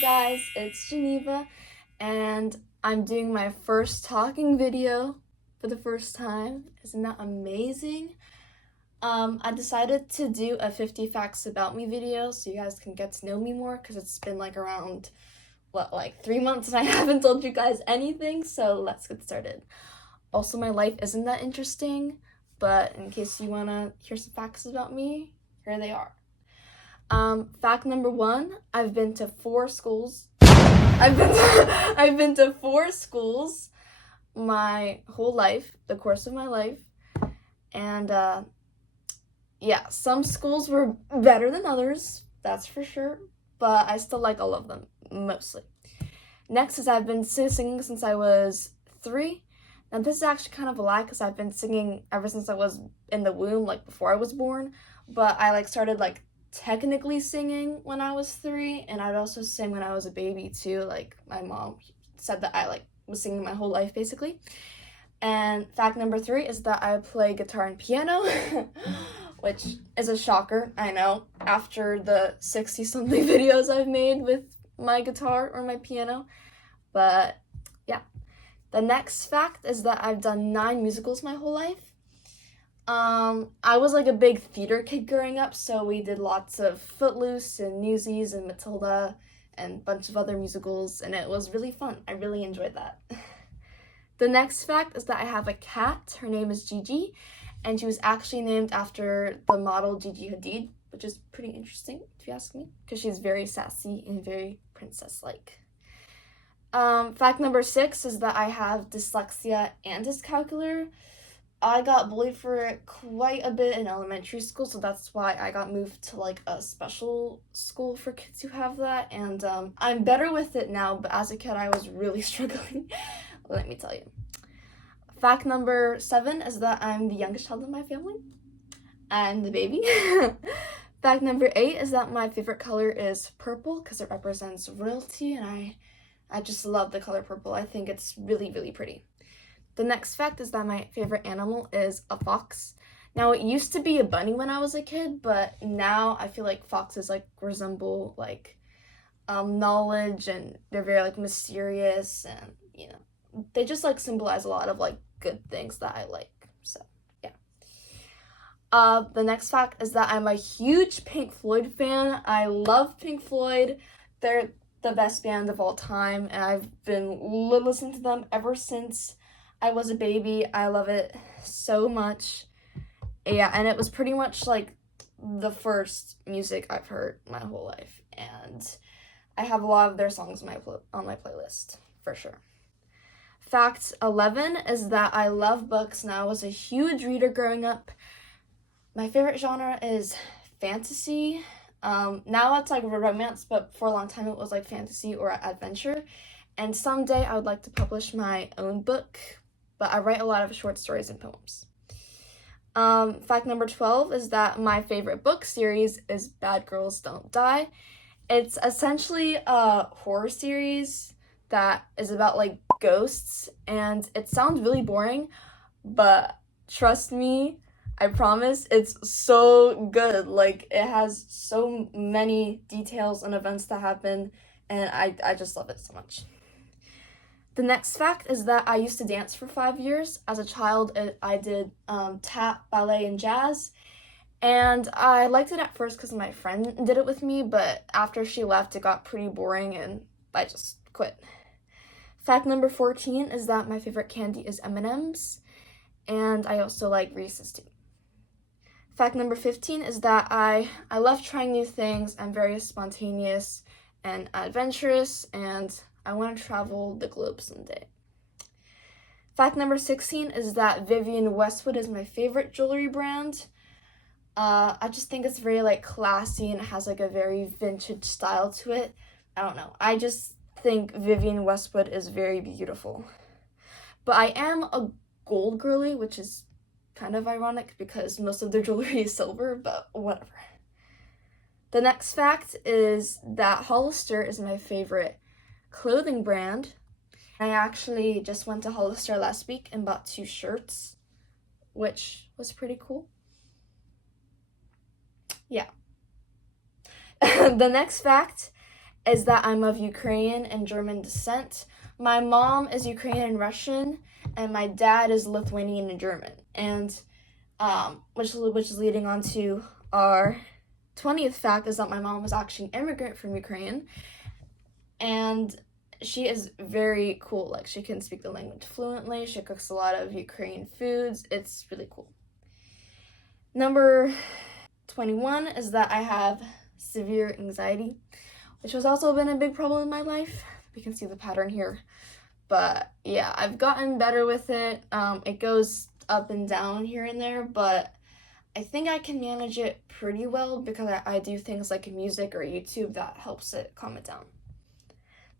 guys, it's Geneva, and I'm doing my first talking video for the first time. Isn't that amazing? I decided to do a 50 facts about me video so you guys can get to know me more because it's been like around, like 3 months and I haven't told you guys anything, so let's get started. Also, my life isn't that interesting, but in case you want to hear some facts about me, here they are. Fact number 1, I've been to 4 schools. I've been to 4 schools my whole life, the course of my life. And yeah, some schools were better than others, that's for sure, but I still like all of them, mostly. Next is I've been singing since I was 3. Now this is actually kind of a lie because I've been singing ever since I was in the womb, like before I was born, but I started technically singing when I was 3, and I'd also sing when I was a baby too. Like my mom said that I was singing my whole life basically. And fact number 3 is that I play guitar and piano, which is a shocker, I know, after the 60-something videos I've made with my guitar or my piano. But yeah. The next fact is that I've done 9 musicals my whole life. I was a big theater kid growing up, so we did lots of Footloose and Newsies and Matilda and a bunch of other musicals, and it was really fun. I really enjoyed that. The next fact is that I have a cat. Her name is Gigi, and she was actually named after the model Gigi Hadid, which is pretty interesting if you ask me, because she's very sassy and very princess-like. Fact number 6 is that I have dyslexia and dyscalculia. I got bullied for it quite a bit in elementary school, so that's why I got moved to a special school for kids who have that, and I'm better with it now, but as a kid I was really struggling, let me tell you. Fact number 7 is that I'm the youngest child in my family. I'm the baby. Fact number 8 is that my favorite color is purple because it represents royalty, and I just love the color purple. I think it's really, really pretty. The next fact is that my favorite animal is a fox. Now, it used to be a bunny when I was a kid, but now I feel like foxes resemble knowledge, and they're very mysterious, and they just symbolize a lot of good things that I like. So yeah. The next fact is that I'm a huge Pink Floyd fan. I love Pink Floyd. They're the best band of all time, and I've been listening to them ever since I was a baby. I love it so much. Yeah, and it was pretty much the first music I've heard my whole life, and I have a lot of their songs on my playlist for sure. Fact 11 is that I love books, and I was a huge reader growing up. My favorite genre is fantasy. Now it's romance, but for a long time it was fantasy or adventure. And someday I would like to publish my own book, but I write a lot of short stories and poems. Fact number 12 is that my favorite book series is Bad Girls Don't Die. It's essentially a horror series that is about ghosts, and it sounds really boring, but trust me, I promise it's so good. It has so many details and events that happen, and I just love it so much. The next fact is that I used to dance for 5 years. As a child, I did tap, ballet, and jazz. And I liked it at first because my friend did it with me, but after she left, it got pretty boring and I just quit. Fact number 14 is that my favorite candy is M&M's, and I also like Reese's too. Fact number 15 is that I love trying new things. I'm very spontaneous and adventurous, and I want to travel the globe someday. Fact number 16 is that Vivienne Westwood is my favorite jewelry brand. I just think it's very classy, and it has a very vintage style to it. I don't know. I just think Vivienne Westwood is very beautiful. But I am a gold girly, which is kind of ironic because most of their jewelry is silver, but whatever. The next fact is that Hollister is my favorite clothing brand. I actually just went to Hollister last week and bought 2 shirts, which was pretty cool. Yeah. The next fact is that I'm of Ukrainian and German descent. My mom is Ukrainian and Russian, and my dad is Lithuanian and German. And which is leading on to our 20th fact, is that my mom was actually an immigrant from Ukraine, and she is very cool. Like, she can speak the language fluently. She cooks a lot of Ukrainian foods. It's really cool. Number 21 is that I have severe anxiety, which has also been a big problem in my life. You can see the pattern here. But yeah, I've gotten better with it. It goes up and down here and there, but I think I can manage it pretty well because I do things like music or YouTube that helps it calm it down.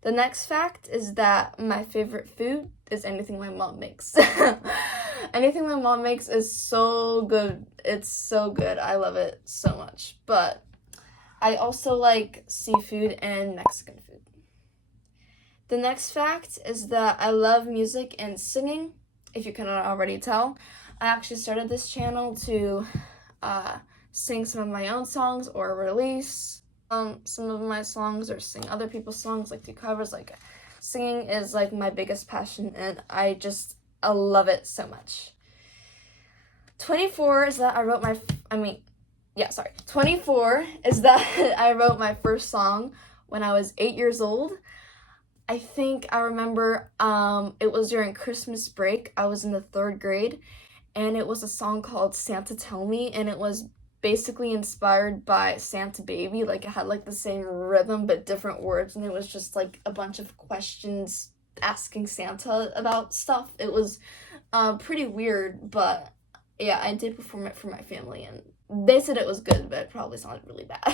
The next fact is that my favorite food is anything my mom makes. Anything my mom makes is so good. It's so good. I love it so much. But I also like seafood and Mexican food. The next fact is that I love music and singing, if you cannot already tell. I actually started this channel to sing some of my own songs or release some of my songs or sing other people's songs, like do covers. Like, singing is like my biggest passion, and I love it so much. 24 is that I wrote 24 is that I wrote my first song when I was 8 years old. I think I remember it was during Christmas break. I was in the 3rd grade, and it was a song called Santa Tell Me, and it was basically inspired by Santa Baby. Like, it had like the same rhythm but different words, and it was just like a bunch of questions asking Santa about stuff. It was pretty weird, but yeah, I did perform it for my family, and they said it was good, but it probably sounded really bad.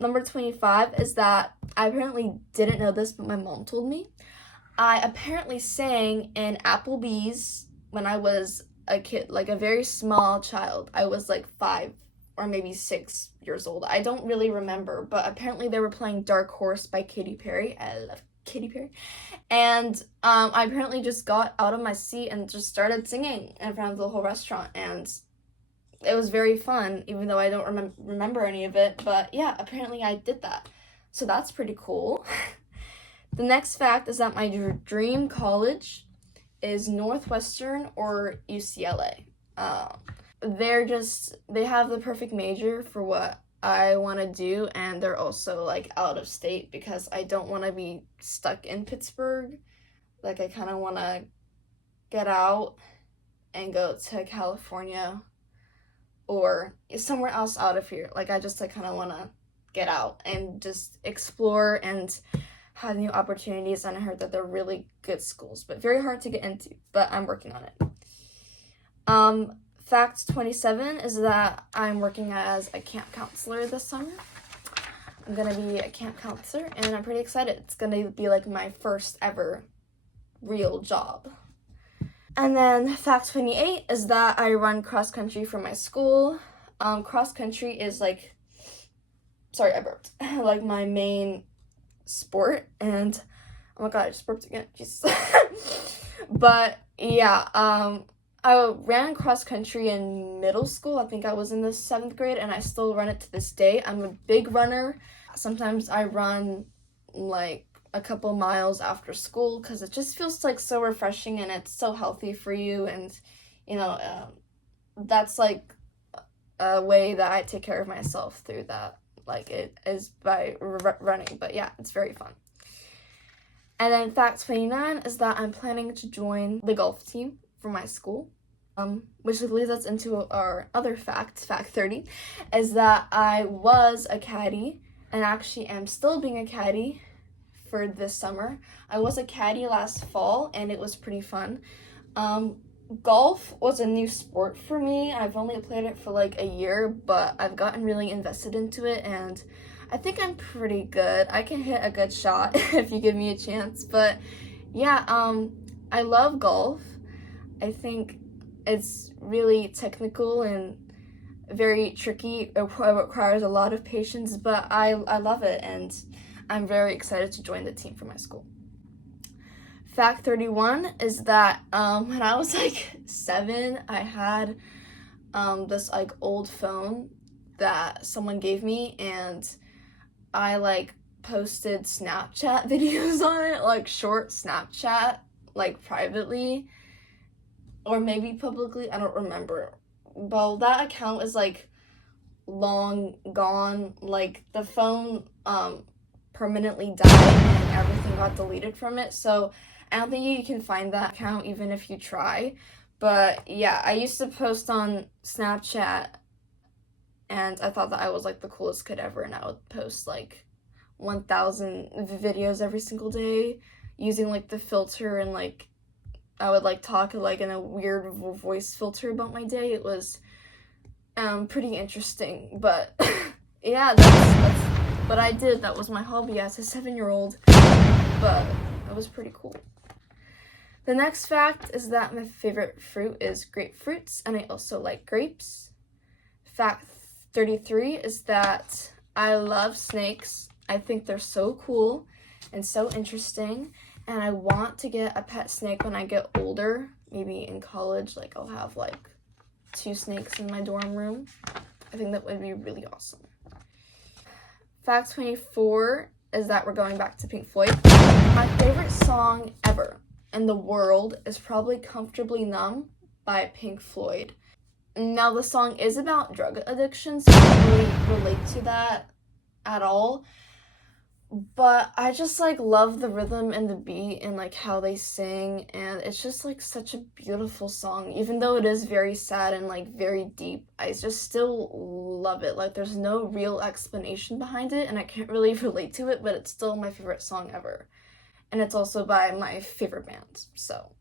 Number 25 is that I apparently didn't know this, but my mom told me. I apparently sang in Applebee's when I was a kid, like a very small child. I was like 5 or maybe 6 years old. I don't really remember, but apparently they were playing Dark Horse by Katy Perry. I love Katy Perry. And I apparently just got out of my seat and just started singing in front of the whole restaurant, and it was very fun, even though I don't remember any of it. But yeah, apparently I did that. So that's pretty cool. The next fact is that my dream college is Northwestern or UCLA. They have the perfect major for what I want to do, and they're also like out of state because I don't want to be stuck in Pittsburgh. Like, I kind of want to get out and go to California or somewhere else out of here. Like, I kind of want to get out and just explore and have new opportunities. And I heard that they're really good schools, but very hard to get into, but I'm working on it. Fact 27 is that I'm working as a camp counselor this summer. I'm gonna be a camp counselor, and I'm pretty excited. It's gonna be like my first ever real job. And then fact 28 is that I run cross country for my school. Cross country is like, sorry, I burped, like my main sport, and oh my god, I just burped again, Jesus. But yeah, I ran cross country in middle school. I think I was in the 7th grade, and I still run it to this day. I'm a big runner. Sometimes I run like a couple miles after school because it just feels like so refreshing, and it's so healthy for you. And you know, that's like a way that I take care of myself through that. Like, it is by running. But yeah, it's very fun. And then fact 29 is that I'm planning to join the golf team for my school. Which leads us into our other fact 30, is that I was a caddy, and actually am still being a caddy for this summer. I was a caddy last fall, and it was pretty fun. Golf was a new sport for me. I've only played it for like a year, but I've gotten really invested into it, and I think I'm pretty good. I can hit a good shot if you give me a chance. But yeah, I love golf. I think it's really technical and very tricky. It requires a lot of patience, but I love it, and I'm very excited to join the team for my school. Fact 31 is that when I was like 7, I had this like old phone that someone gave me, and I like posted Snapchat videos on it, like short Snapchat, like privately, or maybe publicly, I don't remember. Well, that account is like long gone. Like the phone permanently died and everything got deleted from it, so I don't think you can find that account even if you try. But yeah, I used to post on Snapchat, and I thought that I was like the coolest kid ever, and I would post like 1,000 videos every single day using like the filter, and like I would like talk like in a weird voice filter about my day. It was pretty interesting, but yeah, that's what I did. That was my hobby as a 7-year-old, but it was pretty cool. The next fact is that my favorite fruit is grapefruits, and I also like grapes. Fact 33 is that I love snakes. I think they're so cool and so interesting, and I want to get a pet snake when I get older. Maybe in college, like I'll have like 2 snakes in my dorm room. I think that would be really awesome. Fact 24 is that we're going back to Pink Floyd. My favorite song ever in the world is probably Comfortably Numb by Pink Floyd. Now, the song is about drug addiction, so I don't really relate to that at all. But I just like love the rhythm and the beat and like how they sing, and it's just like such a beautiful song. Even though it is very sad and like very deep, I just still love it. Like there's no real explanation behind it, and I can't really relate to it, but it's still my favorite song ever. And it's also by my favorite band, so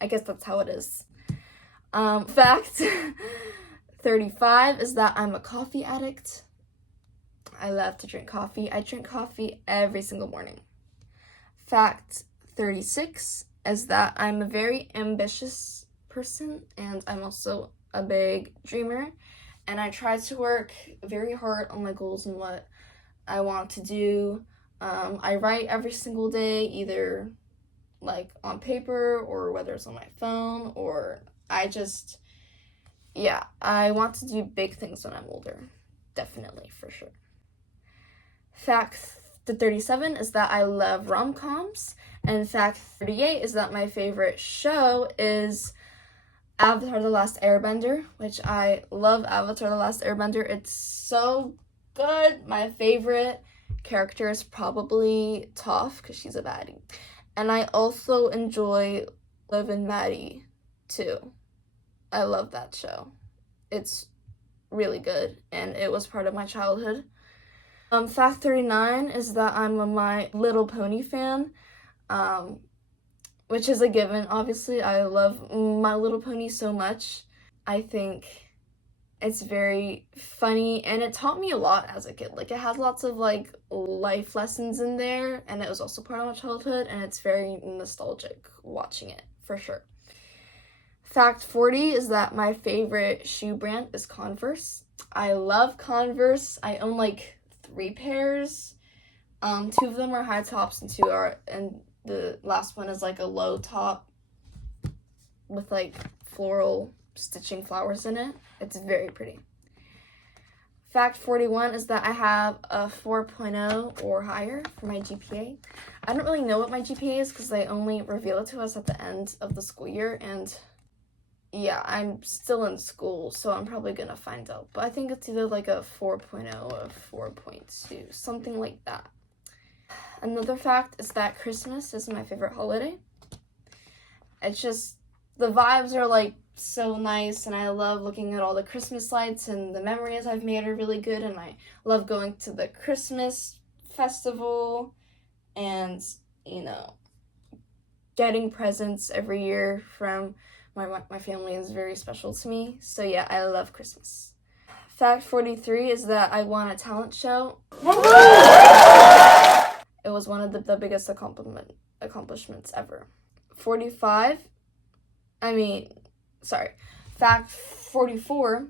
I guess that's how it is. Fact 35 is that I'm a coffee addict. I love to drink coffee. I drink coffee every single morning. Fact 36 is that I'm a very ambitious person, and I'm also a big dreamer, and I try to work very hard on my goals and what I want to do. I write every single day, either like on paper or whether it's on my phone, or I want to do big things when I'm older. Definitely, for sure. Fact 37 is that I love rom-coms, and fact 38 is that my favorite show is Avatar: The Last Airbender, which I love. Avatar: The Last Airbender, it's so good. My favorite character is probably Toph, because she's a baddie, and I also enjoy Liv and Maddie too. I love that show. It's really good, and it was part of my childhood. Fact 39 is that I'm a My Little Pony fan, which is a given. Obviously, I love My Little Pony so much. I think it's very funny, and it taught me a lot as a kid. Like, it has lots of, like, life lessons in there, and it was also part of my childhood, and it's very nostalgic watching it, for sure. Fact 40 is that my favorite shoe brand is Converse. I love Converse. I own, like, 3 pairs. 2 of them are high tops, and the last one is like a low top with like floral stitching flowers in it. It's very pretty. Fact 41 is that I have a 4.0 or higher for my GPA. I don't really know what my GPA is because they only reveal it to us at the end of the school year, and yeah, I'm still in school, so I'm probably gonna find out. But I think it's either like a 4.0 or 4.2, something like that. Another fact is that Christmas is my favorite holiday. It's just, the vibes are like so nice, and I love looking at all the Christmas lights, and the memories I've made are really good, and I love going to the Christmas festival and, you know, getting presents every year from my family is very special to me. So yeah, I love Christmas. Fact 43 is that I won a talent show. It was one of the biggest accomplishments ever. Fact 44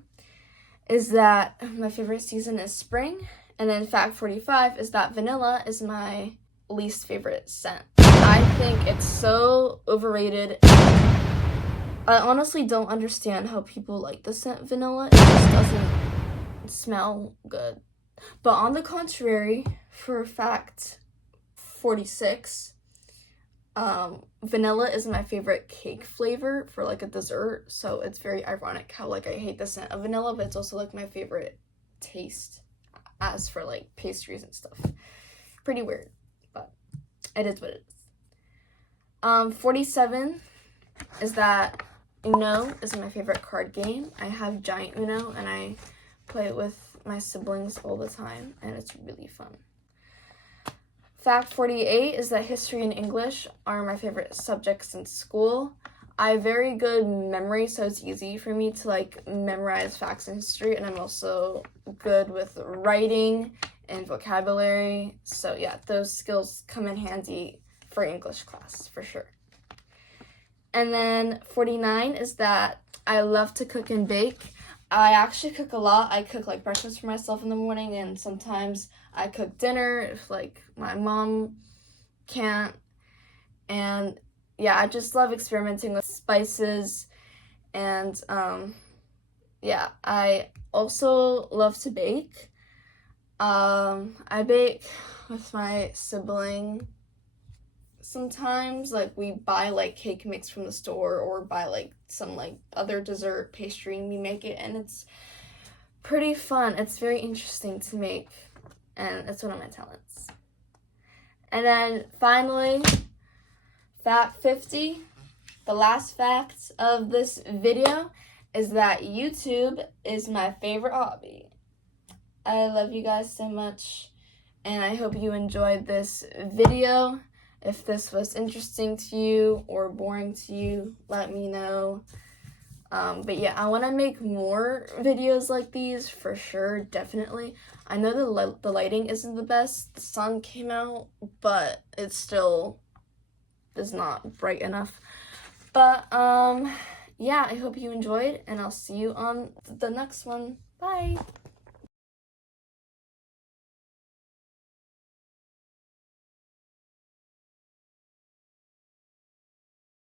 is that my favorite season is spring. And then fact 45 is that vanilla is my least favorite scent. I think it's so overrated. I honestly don't understand how people like the scent vanilla. It just doesn't smell good. But on the contrary, for fact 46, vanilla is my favorite cake flavor for like a dessert, so it's very ironic how like I hate the scent of vanilla, but it's also like my favorite taste as for like pastries and stuff. Pretty weird, but it is what it is. 47 is that Uno is my favorite card game. I have giant Uno and I play it with my siblings all the time, and it's really fun. Fact 48 is that history and English are my favorite subjects in school. I have very good memory, so it's easy for me to like memorize facts in history, and I'm also good with writing and vocabulary. So yeah, those skills come in handy for English class for sure. And then 49 is that I love to cook and bake. I actually cook a lot. I cook like breakfast for myself in the morning, and sometimes I cook dinner if like my mom can't. And yeah, I just love experimenting with spices. And yeah, I also love to bake. I bake with my sibling sometimes. Like we buy like cake mix from the store or buy like some like other dessert pastry and we make it, and it's pretty fun. It's very interesting to make, and it's one of my talents. And then finally, fact 50, the last fact of this video is that YouTube is my favorite hobby. I love you guys so much, and I hope you enjoyed this video. If this was interesting to you or boring to you, let me know. But yeah, I want to make more videos like these for sure, definitely. I know the lighting isn't the best. The sun came out, but it still is not bright enough. But yeah, I hope you enjoyed, and I'll see you on the next one. Bye!